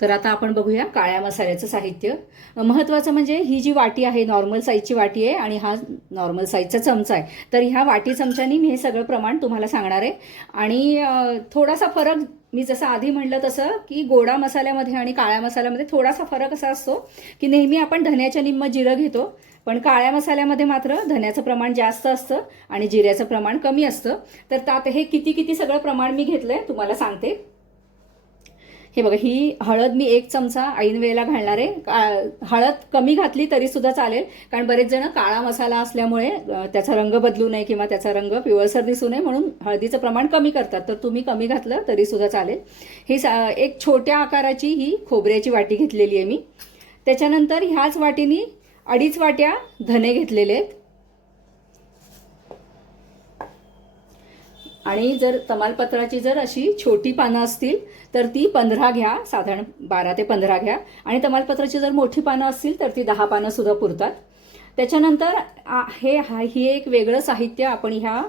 तर आता आपण बघूया काळ्या मसाल्याचं साहित्य. महत्त्वाचं म्हणजे ही जी वाटी आहे नॉर्मल साईजची वाटी आहे आणि हा नॉर्मल साईजचा चमचा आहे. तर ह्या वाटी चमच्यानी मी हे सगळं प्रमाण तुम्हाला सांगणार आहे. आणि थोडासा फरक मी जसं आधी म्हटलं तसं की गोडा मसाल्यामध्ये आणि काळ्या मसाल्यामध्ये थोडासा फरक असा असतो की नेहमी आपण धन्याच्या निम्म जिरं घेतो, पण काळ्या मसाल्यामध्ये मात्र धन्याचं प्रमाण जास्त असतं आणि जिऱ्याचं प्रमाण कमी असतं. तर त्यात हे किती किती सगळं प्रमाण मी घेतलंय तुम्हाला सांगते. हे बघा, ही हळद मी 1 चमचा ऐन वेळेला घालणार आहे. हळद कमी घातली तरी सुद्धा चालेल, कारण बरेच जण काळा मसाला असल्यामुळे त्याचा रंग बदलू नये किंवा त्याचा रंग पिवळसर दिसू नये म्हणून हळदीचं प्रमाण कमी करतात. तर तुम्ही कमी घातलं तरी सुद्धा चालेल. ही एक छोट्या आकाराची ही खोबऱ्याची वाटी घेतलेली आहे मी. त्याच्यानंतर ह्याच वाटीनी 2.5 वाट्या धने घेतलेले आहेत. आणि जर तमालपत्राची जर अशी छोटी पानं असतील तर ती 15 घ्या, साधारण 12 ते 15 घ्या. आणि तमालपत्राची जर मोठी पानं असतील तर ती 10 पानं सुद्धा पुरतात. त्याच्यानंतर ही एक वेगळं साहित्य आपण ह्या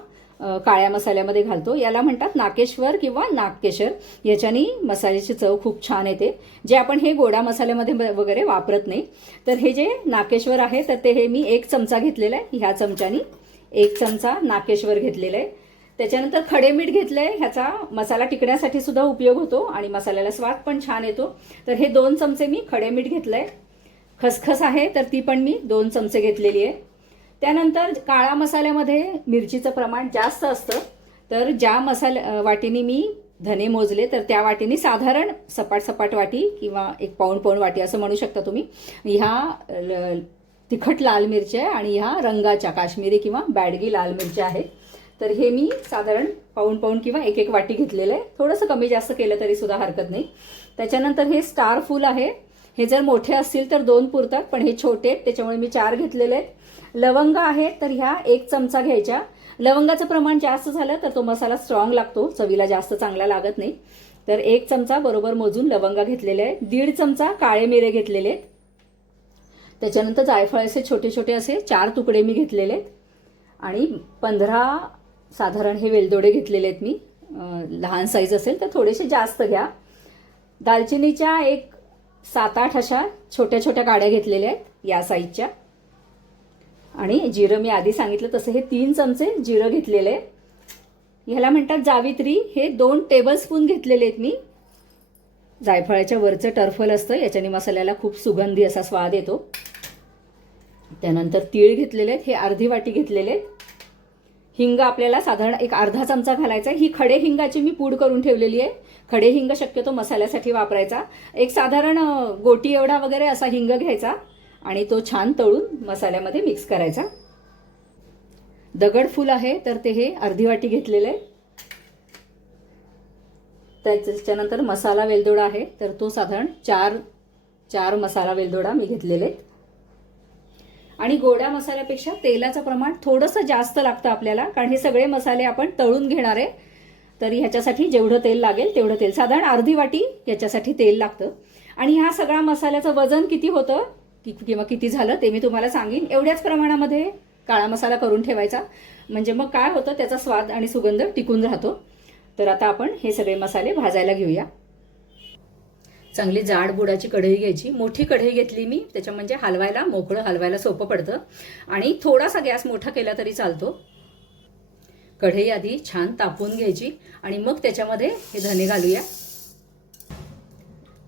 काळ्या मसाल्यामध्ये घालतो. याला म्हणतात नाकेश्वर किंवा नागकेशर. याच्यानी मसाल्याची चव खूप छान येते, जे आपण हे गोडा मसाल्यामध्ये वगैरे वापरत नाही. तर हे जे नाकेश्वर आहे तर ते हे मी 1 चमचा घेतलेला आहे. ह्या चमच्यानी 1 चमचा नाकेश्वर घेतलेला आहे. त्याच्यानंतर खडे मीठ घेतलंय. ह्याचा मसाला टिकण्यासाठी सुद्धा उपयोग होतो आणि मसाल्याला स्वाद पण छान येतो. तर हे 2 चमचे मी खडे मीठ घेतलंय. खसखस आहे तर ती पण मी 2 चमचे घेतलेली आहे. त्यानंतर काळा मसाल्यामध्ये मिरचीचं प्रमाण जास्त असतं, तर ज्या वाटीनी मी धने मोजले तर त्या वाटीनी साधारण सपाट वाटी किंवा 1 पाऊण वाटी असं म्हणू शकता तुम्ही. ह्या तिखट लाल मिरच्या आणि ह्या रंगाच्या काश्मीरी किंवा बॅडगी लाल मिरच्या आहेत. तर हे मी साधारण पाऊण किंवा 1 वाटी घेतलेलं आहे. थोडंसं कमी जास्त केलं तरी सुद्धा हरकत नाही. त्याच्यानंतर हे स्टार फूल आहे. हे जर मोठे असतील तर 2 पुरतात, पण हे छोटे आहेत त्याच्यामुळे मी 4 घेतलेले आहेत. लवंग आहेत तर ह्या 1 चमचा घ्यायच्या. लवंगाचं प्रमाण जास्त झालं तर तो मसाला स्ट्रॉंग लागतो, चवीला जास्त चांगला लागत नाही. तर 1 चमचा बरोबर मोजून लवंगा घेतलेले आहेत. 1.5 चमचा काळे मिरे घेतलेले आहेत. त्याच्यानंतर जायफळाचे छोटे छोटे असे 4 तुकडे मी घेतलेले आहेत. आणि 15 साधारण हे वेलदोडे घेतलेले आहेत मी. लहान साईज असेल तर थोडेसे जास्त घ्या. दालचिनीच्या 7-8 अशा छोट्या छोट्या काड्या घेतलेल्या आहेत या साईजच्या. आणि जिरं मी आधी सांगितलं तसं हे 3 चमचे जिरं घेतलेले आहे. ह्याला म्हणतात जावित्री. हे 2 टेबलस्पून घेतलेले आहेत मी. जायफळाच्या वरचं टरफल असतं, याच्याने मसाल्याला खूप सुगंधी असा स्वाद येतो. त्यानंतर तीळ घेतलेले आहेत, हे अर्धी वाटी घेतलेले आहेत. हिंग आपल्याला साधारण 1 अर्धा चमचा घालायचा. ही खडे हिंगाची मी पूड करून ठेवलेली आहे. खडे हिंग शक्यतो मसाल्यासाठी वापरायचा. एक साधारण गोटी एवढा वगैरे असा हिंग घ्यायचा आणि तो छान तळून मसाल्यामध्ये मिक्स करायचा. दगडफूल आहे तर ते हे अर्धी वाटी घेतलेलं आहे. त्याच्यानंतर मसाला वेलदोडा आहे तर तो साधारण 4 मसाला वेलदोडा मी घेतलेले आहेत. आणि गोड्या मसाल्यापेक्षा तेलाचं प्रमाण थोडंसं जास्त लागतं आपल्याला, कारण हे सगळे मसाले आपण तळून घेणार आहे. तरी ह्याच्यासाठी जेवढं तेल लागेल तेवढं तेल, साधारण अर्धी वाटी याच्यासाठी तेल लागतं. आणि ह्या सगळ्या मसाल्याचं वजन किती होतं किंवा किती झालं ते मी तुम्हाला सांगेन. एवढ्याच प्रमाणामध्ये काळा मसाला करून ठेवायचा, म्हणजे मग काय होतं त्याचा स्वाद आणि सुगंध टिकून राहतो. तर आता आपण हे सगळे मसाले भाजायला घेऊया. चांगली जाड बुडाची कढई घ्यायची. मोठी कढई घेतली मी, त्याच्या म्हणजे हलवायला मोकळं, हलवायला सोपं पडतं. आणि थोडासा गॅस मोठा केला तरी चालतो. कढई आधी छान तापवून घ्यायची आणि मग त्याच्यामध्ये हे धने घालूया.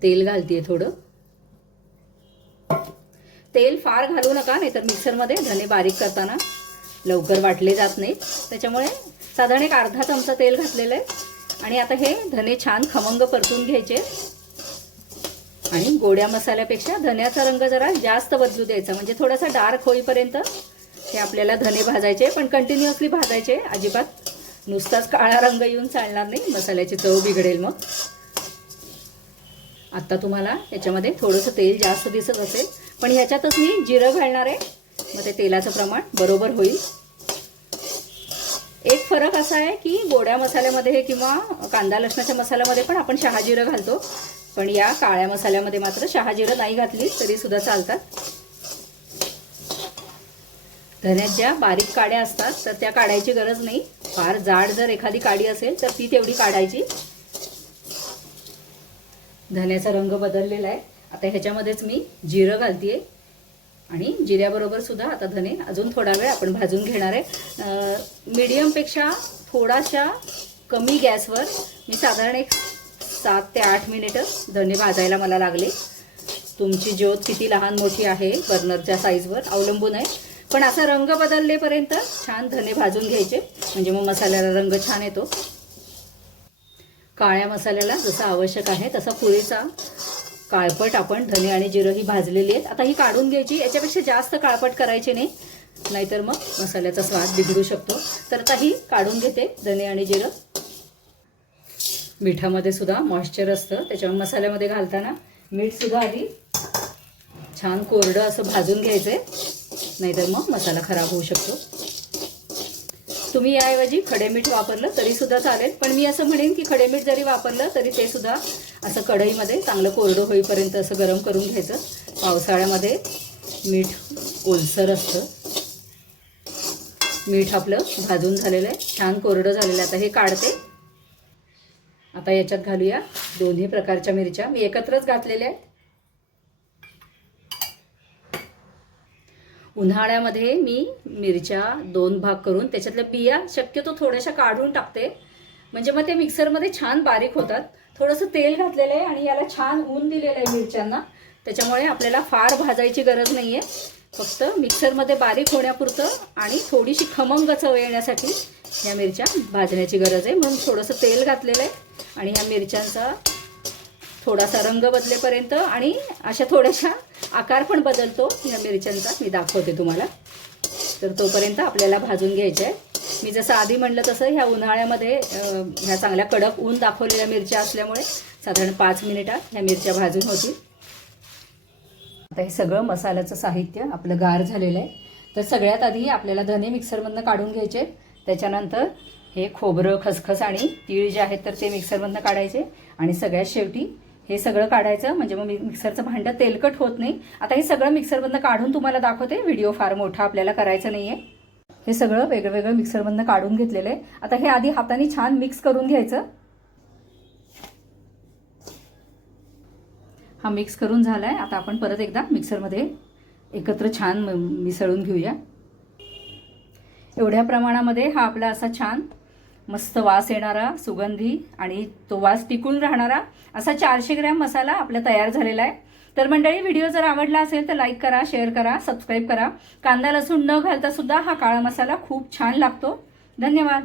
तेल घालतीये थोडं. तेल फार घालू नका, नाहीतर मिक्सरमध्ये धने बारीक करताना लवकर वाटले जात नाहीत. त्याच्यामुळे साधारण 1 अर्धा चमचा तेल घातलेलं आहे. आणि आता हे धने छान खमंग परतून घ्यायचे. आणि गोड्या मसाल्यापेक्षा धन्याचा रंग जरा जास्त बदलू द्यायचा, म्हणजे थोडासा डार्क होईपर्यंत हे आपल्याला धने भाजायचे, पण कंटिन्युअसली भाजायचे अजिबात. नुसताच काळा रंग येऊन चालणार नाही, मसाल्याची चव बिघडेल मग. आता तुम्हाला याच्यामध्ये थोडंसं तेल जास्त दिसत असेल, पण ह्याच्यातच मी जिरं घालणार आहे, मग ते तेलाचं प्रमाण बरोबर होईल. एक फरक असा आहे की गोड्या मसाल्यामध्ये किंवा कांदा लसणाच्या मसाल्यामध्ये पण आपण शहाजिरं घालतो, पण या काळ्या मसाल्यामध्ये मात्र शहाजिरं नाही घातली तरी सुद्धा चालतात. धन्यात ज्या बारीक काड्या असतात तर त्या काढायची गरज नाही. फार जाड जर एखादी काडी असेल तर ती तेवढी काढायची. धन्याचा रंग बदललेला आहे. आता ह्याच्यामध्येच मी जिरं घालतेय आणि जिऱ्याबरोबर सुद्धा आता धने अजून थोडा वेळ आपण भाजून घेणार आहे. मीडियमपेक्षा थोडाशा कमी गॅसवर मी साधारण एक 7 ते 8 मिनिटं धने भाजायला मला लागले. तुमची ज्योत किती लहान मोठी आहे बर्नरच्या साईजवर अवलंबून आहे. पण असा रंग बदललेपर्यंत छान धने भाजून घ्यायचे, म्हणजे मग मसाल्याला रंग छान येतो. काळ्या मसाल्याला जसं आवश्यक आहे तसा पुरेसा काळपट आपण धने आणि जिरं ही भाजलेली आहेत. आता ही काढून घ्यायची. याच्यापेक्षा जास्त काळपट करायचे नाही, नाहीतर मग मसाल्याचा स्वाद बिघडू शकतो. तर आता ही काढून घेते धने आणि जिरं. मिठामध्ये सुद्धा मॉइश्चर असतं, त्याच्यामुळे मसाल्यामध्ये घालताना मीठसुद्धा आधी छान कोरडं असं भाजून घ्यायचं आहे, नाहीतर मग मसाला खराब होऊ शकतो. तुम्ही याऐवजी खडे मीठ वापरलं तरीसुद्धा चालेल, पण मी असं म्हणेन की खडे मीठ जरी वापरलं तरी ते सुद्धा असं कढईमध्ये चांगलं कोरडं होईपर्यंत असं गरम करून घ्यायचं. पावसाळ्यामध्ये मीठ ओलसर असतं. मीठ आपलं भाजून झालेलं आहे, छान कोरडं झालेलं आहे. आता हे काढते. आता याच्यात घालूया दोन्ही प्रकारच्या मिरच्या. मी एकत्रच घातलेल्या आहेत. उन्हाळ्यामध्ये मी मिरच्या 2 भाग करून त्याच्यातल्या बिया शक्यतो थोड्याशा काढून टाकते, म्हणजे मग ते मिक्सरमध्ये छान बारीक होतात. थोडंसं तेल घातलेलं आहे आणि याला छान ऊन दिलेलं आहे मिरच्यांना, त्याच्यामुळे आपल्याला फार भाजायची गरज नाही आहे. फक्त मिक्सरमध्ये बारीक होण्यापुरतं आणि थोडीशी खमंग चव येण्यासाठी ह्या मिरच्या भाजण्याची गरज आहे. म्हणून थोडंसं तेल घातलेलं आहे आणि ह्या मिरच्यांचा थोडासा रंग बदलेपर्यंत आणि अशा थोड्याशा आकार पण बदलतो ह्या मिरच्यांचा, मी दाखवते तुम्हाला. तर तोपर्यंत आपल्याला भाजून घ्यायचं आहे. मी जसं आधी म्हटलं तसं ह्या उन्हाळ्यामध्ये ह्या चांगल्या कडक ऊन दाखवलेल्या मिरच्या असल्यामुळे साधारण 5 मिनिटात ह्या मिरच्या भाजून होतील. आता हे सगळं मसाल्याचं साहित्य आपलं गार झालेलं आहे. तर सगळ्यात आधी आपल्याला धने मिक्सरमधनं काढून घ्यायचे. त्याच्यानंतर हे खोबरं, खसखस आणि तीळ जे आहेत तर ते मिक्सरमधनं काढायचे आणि सगळ्यात शेवटी हे सगळं काढायचं, म्हणजे मग मिक्सरचं भांडं तेलकट होत नाही. आता हे सगळं मिक्सरमधनं काढून तुम्हाला दाखवते. व्हिडिओ फार मोठा आपल्याला करायचा नाही आहे. हे सगळं वेगळं वेगळं मिक्सरमधनं काढून घेतलेलं आहे. आता हे आधी हाताने छान मिक्स करून घ्यायचं. हा मिक्स करून झाला आहे. आता आपण परत एकदा मिक्सरमध्ये एकत्र छान मिसळून घेऊया. एवढ्या प्रमाणामध्ये हा आपला असा छान मस्त वास येणारा, सुगंधी आणि तो वास टिकून राहणारा असा 400 ग्रॅम मसाला आपला तयार झालेला आहे. तर मंडळी, व्हिडिओ जर आवडला असेल तर लाईक करा, शेअर करा, सबस्क्राईब करा. कांदा लसूण न घालता सुद्धा हा काळा मसाला खूप छान लागतो. धन्यवाद.